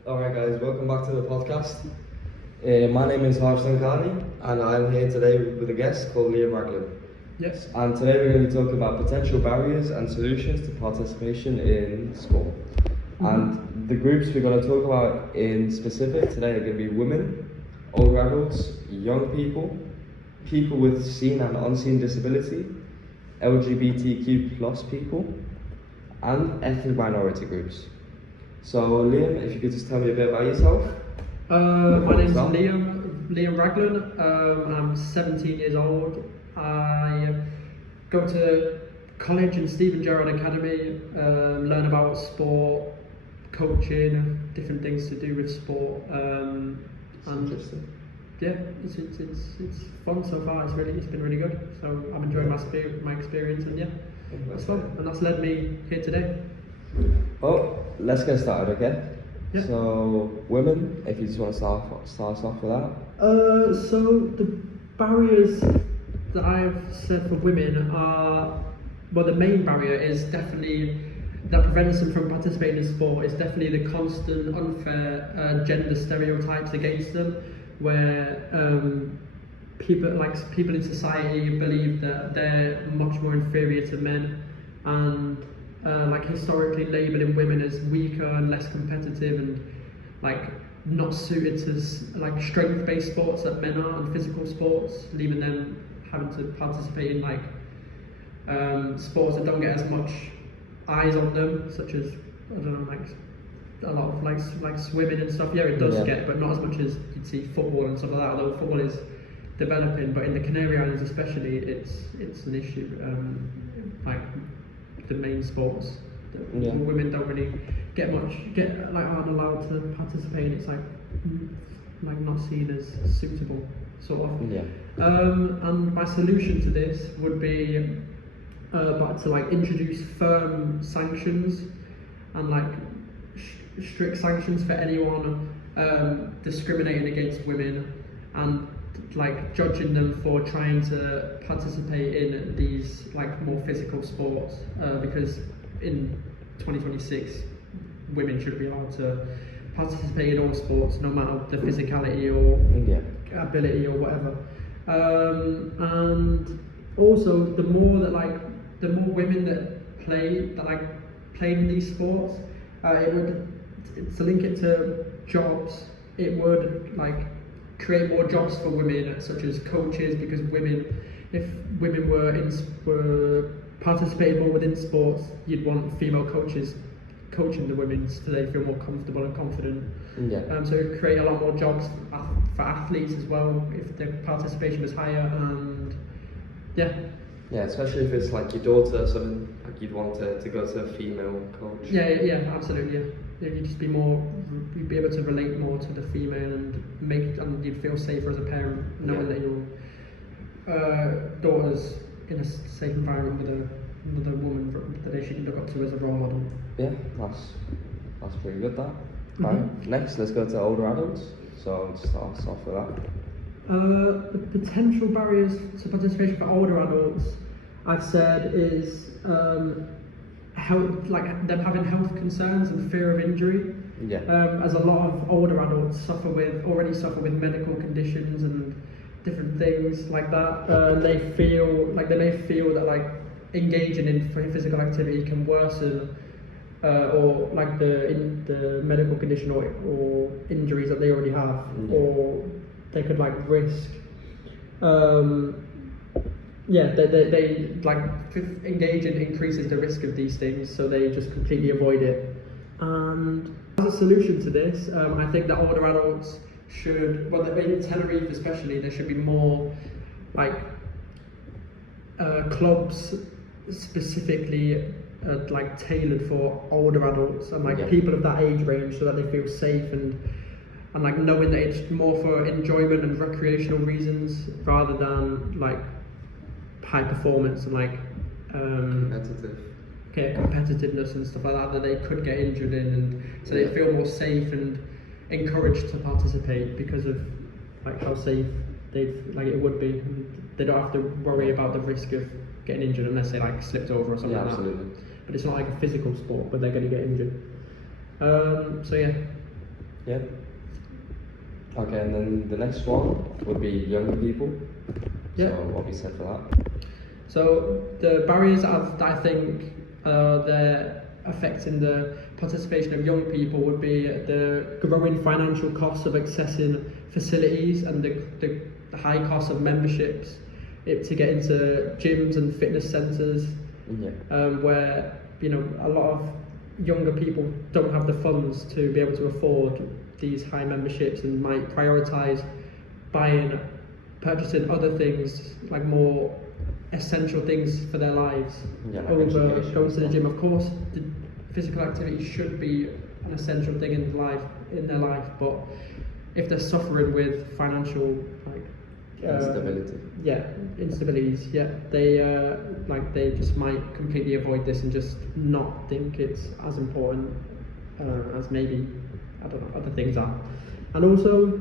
Alright guys, welcome back to the podcast. My name is Harsh Sankani and I'm here today with a guest called Liam Raglan. Yes. And today we're going to be talking about potential barriers and solutions to participation in sport. And the groups we're going to talk about in specific today are going to be women, older adults, young people, people with seen and unseen disability, LGBTQ plus people, and ethnic minority groups. So Liam, if you could just tell me a bit about yourself. My name's Start. Liam Raglan. I'm 17 years old. I go to college in Stephen Gerrard Academy, learn about sport, coaching, different things to do with sport. And Interesting. yeah, it's fun so far. It's been really good. So I'm enjoying my experience, and yeah, it's fun, and that's led me here today. Well, let's get started, okay? Yeah. So, women, if you just want to start us off with that. So the barriers that I've said for women are, well, the main barrier is definitely that prevents them from participating in sport is definitely the constant unfair gender stereotypes against them, where people in society believe that they're much more inferior to men, and historically labeling women as weaker and less competitive and not suited to strength-based sports that men are, and physical sports, leaving them having to participate in sports that don't get as much eyes on them, such as a lot of swimming and stuff. Yeah, it does get, but not as much as you'd see football and stuff like that. Although football is developing, but in the Canary Islands especially, it's an issue. The main sports that women don't really aren't allowed to participate in. It's not seen as suitable, sort of. Yeah. And my solution to this would be to introduce firm sanctions and strict sanctions for anyone discriminating against women, and judging them for trying to participate in these more physical sports, because in 2026 women should be allowed to participate in all sports, no matter the physicality or ability or whatever. And also the more women that played in these sports, to link it to jobs, it would create more jobs for women, such as coaches, because if women were participating more within sports, you'd want female coaches coaching the women so they feel more comfortable and confident. So it would create a lot more jobs for athletes as well if their participation was higher, and yeah, especially if it's your daughter or something, you'd want to go to a female coach. Yeah, absolutely. Yeah, you'd be able to relate more to the female, and you'd feel safer as a parent knowing that your daughter's in a safe environment with another woman that she can look up to as a role model. Yeah, that's pretty good. That. Right. Next, let's go to older adults. So I'll start us off with that. The potential barriers to participation for older adults, I've said, is them having health concerns and fear of injury. As a lot of older adults already suffer with medical conditions and different things like that. They may feel that engaging in physical activity can worsen the medical condition or injuries that they already have, or they could risk. Engaging increases the risk of these things, so they just completely avoid it. And as a solution to this, I think that older adults should, in Tenerife especially, there should be more clubs specifically tailored for older adults and people of that age range, so that they feel safe and knowing that it's more for enjoyment and recreational reasons rather than high performance and competitiveness and stuff like that they could get injured in, and so they feel more safe and encouraged to participate because of how safe it would be. They don't have to worry about the risk of getting injured unless they slipped over or something like absolutely. that. But it's not a physical sport, but they're going to get injured. So yeah. Yeah. Okay, and then the next one would be younger people. Yeah. So what we said for that? So the barriers that I think they're affecting the participation of young people would be the growing financial costs of accessing facilities and the high cost of memberships to get into gyms and fitness centres, Yeah. where a lot of younger people don't have the funds to be able to afford these high memberships and might prioritise purchasing other things like more essential things for their lives Yeah, like over education going and to the stuff. gym. Of course, the physical activity should be an essential thing in their life, but if they're suffering with financial Instability. instabilities, they just might completely avoid this and just not think it's as important as maybe other things are. And also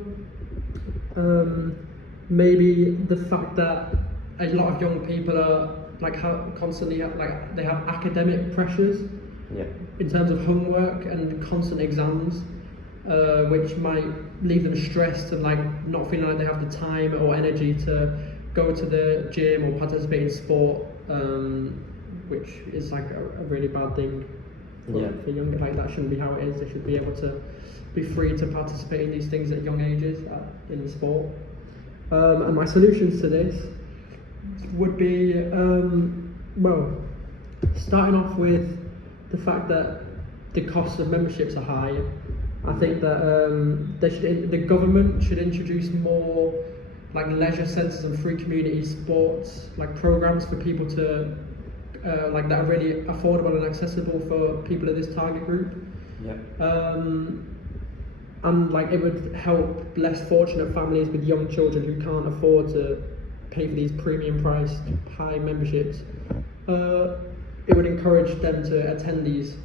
maybe the fact that a lot of young people are they have academic pressures Yeah. in terms of homework and constant exams, which might leave them stressed and not feeling like they have the time or energy to go to the gym or participate in sport, which is a really bad thing for young. That shouldn't be how it is. They should be able to be free to participate in these things at young ages in sport. And my solutions to this would be starting off with the fact that the costs of memberships are high. I think that the government should introduce more leisure centres and free community sports programs for people to that are really affordable and accessible for people of this target group. Yeah. And it would help less fortunate families with young children who can't afford to pay for these premium priced high memberships. It would encourage them to attend these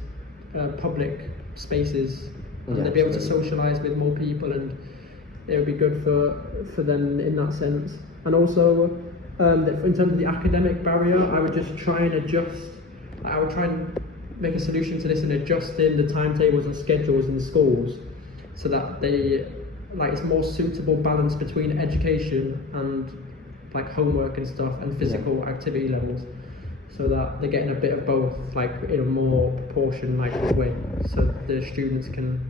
public spaces, and they'd be able to socialise with more people, and it would be good for them in that sense. And also, in terms of the academic barrier, I would just try and adjust. I would try and make a solution to this in adjusting the timetables and schedules in schools, so that it's more suitable balance between education and homework and stuff and physical activity levels, so that they're getting a bit of both in a more proportion way, so the students can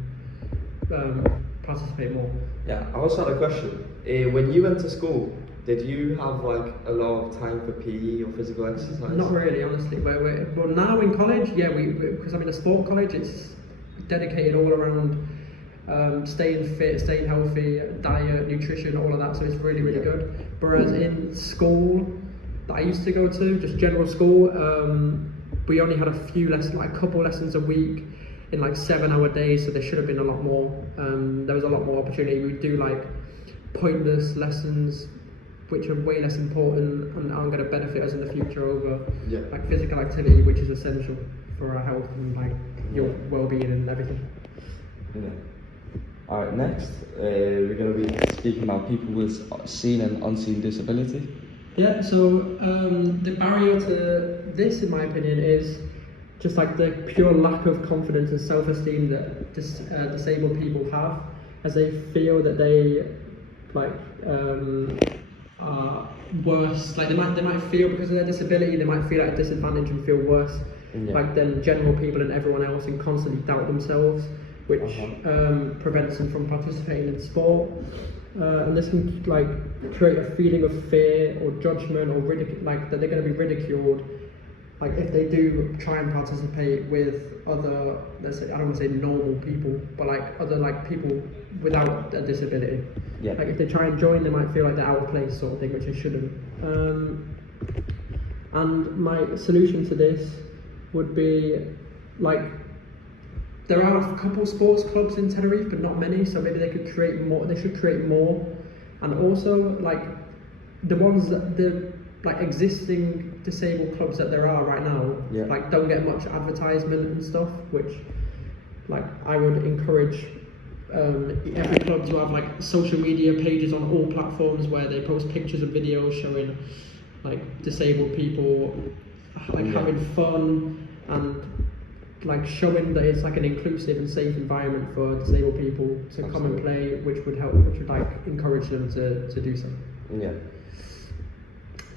participate more. Yeah, I also had a question. When you went to school, did you have a lot of time for PE or physical exercise? Not really, honestly. But now in college, yeah, because I'm in a sport college, it's dedicated all around staying fit, staying healthy, diet, nutrition, all of that. So it's really, really good. Whereas in school that I used to go to, just general school, we only had a few lessons, a couple lessons a week in 7-hour days. So there should have been a lot more. There was a lot more opportunity. We'd do pointless lessons, which are way less important and aren't going to benefit us in the future over physical activity, which is essential for our health and your well-being and everything. Yeah. Alright, next we're going to be speaking about people with seen and unseen disability. Yeah, so the barrier to this, in my opinion, is just the pure lack of confidence and self-esteem that disabled people have, as they feel that they are worse. They might feel, because of their disability, they might feel at a disadvantage and feel worse than general people and everyone else, and constantly doubt themselves, which prevents them from participating in sport. And this can create a feeling of fear or judgment or that they're going to be ridiculed if they do try and participate with other, let's say, I don't want to say normal people, but other people without a disability. Yeah. If they try and join, they might feel they're out of place, sort of thing, which they shouldn't. And my solution to this would be there are a couple sports clubs in Tenerife, but not many. So maybe they could create more. They should create more, and also the ones that the existing disabled clubs that there are right now, don't get much advertisement and stuff. Which, I would encourage every club to have social media pages on all platforms where they post pictures and videos showing disabled people having fun and like showing that it's like an inclusive and safe environment for disabled people to come and play, which would like encourage them to do so. Yeah.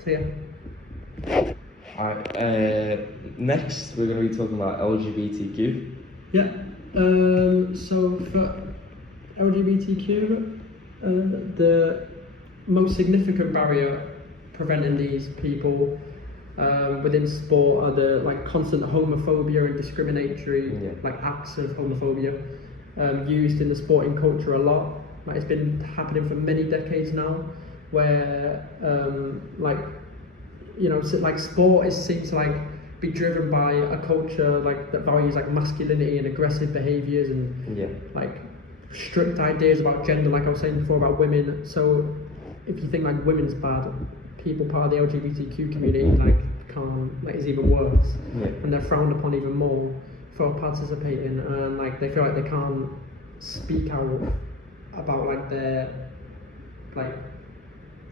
So yeah. Alright, next we're going to be talking about LGBTQ. Yeah. So for LGBTQ, the most significant barrier preventing these people within sport are the like constant homophobia and discriminatory like acts of homophobia used in the sporting culture a lot. Like it's been happening for many decades now, where like so, like sport seems to like be driven by a culture like that values like masculinity and aggressive behaviours and like strict ideas about gender, like I was saying before about women. So if you think like women's bad, people part of the LGBTQ community like can't, like is even worse, and they're frowned upon even more for participating, and like they feel like they can't speak out about like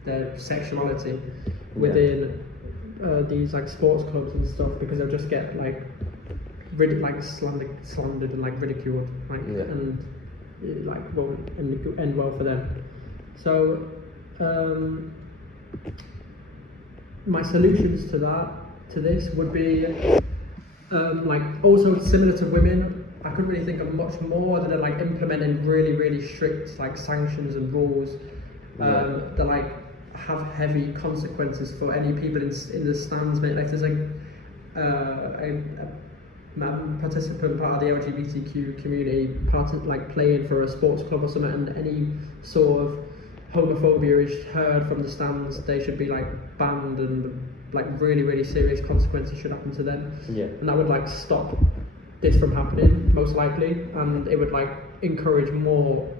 their sexuality within these like sports clubs and stuff, because they'll just get like slandered and like ridiculed, like and it like won't end well for them. So my solutions to this would be like also similar to women. I couldn't really think of much more than like implementing really strict like sanctions and rules that like have heavy consequences for any people in the stands. Like there's like a participant part of the LGBTQ community like playing for a sports club or something, and any sort of homophobia is heard from the stands, they should be like banned, and like really serious consequences should happen to them. And that would like stop this from happening most likely, and it would like encourage more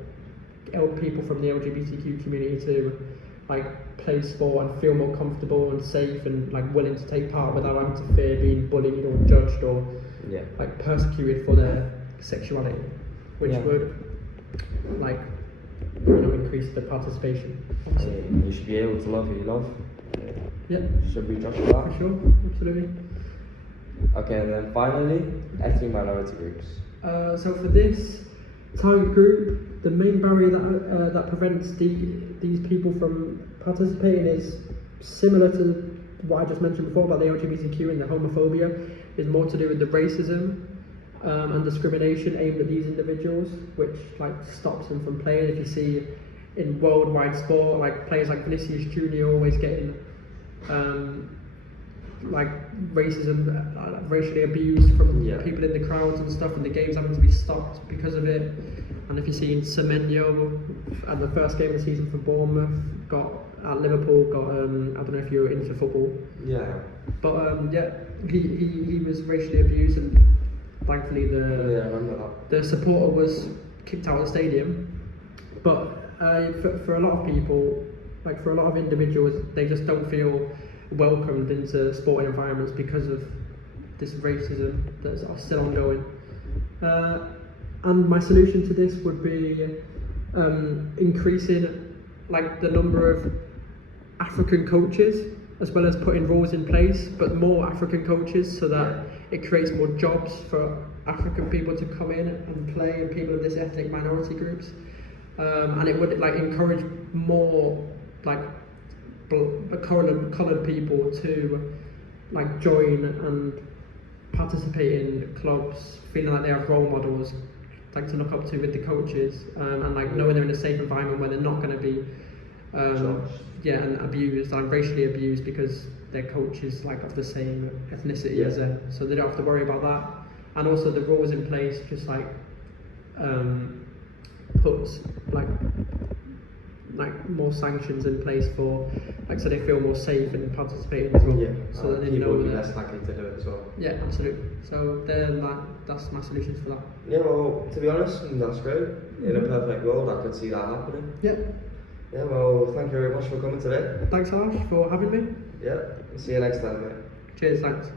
people from the LGBTQ community to like play sport and feel more comfortable and safe and like willing to take part without having to fear being bullied or judged or like persecuted for their sexuality, which would like increase the participation. You should be able to love who you love. Should we judge for that? For sure, absolutely. Okay, and then finally, ethnic minority groups. So for this target group, the main barrier that prevents these people from participating is similar to what I just mentioned before about the LGBTQ and the homophobia. Is more to do with the racism and discrimination aimed at these individuals, which like stops them from playing. If you see in worldwide sport, like players like Vinicius Junior always getting like racism, racially abused from people in the crowds and stuff, and the games having to be stopped because of it. And if you see in Semenyo at the first game of the season for Bournemouth, at Liverpool, I don't know if you're into football. But he was racially abused, and thankfully I remember that. The supporter was kicked out of the stadium. But for a lot of people, like for a lot of individuals, they just don't feel welcomed into sporting environments because of this racism that's still ongoing. And my solution to this would be increasing like the number of African coaches, as well as putting rules in place, but more African coaches, so that it creates more jobs for African people to come in and play, and people of this ethnic minority groups. And it would like encourage more like coloured people to like join and participate in clubs, feeling like they have role models like to look up to with the coaches, and like knowing they're in a safe environment where they're not going to be and abused, like racially abused, because their coach is like of the same ethnicity as them, so they don't have to worry about that. And also the rules in place just like puts like more sanctions in place for like, so they feel more safe in participating as well. So that they people know would be that. less likely to do it as well. Yeah, absolutely. So that's my solutions for that. Yeah, well, to be honest, that's great. In a perfect world, I could see that happening. Yeah. Yeah, well, thank you very much for coming today. Thanks, Harsh, for having me. Yeah, see you next time, mate. Cheers, thanks.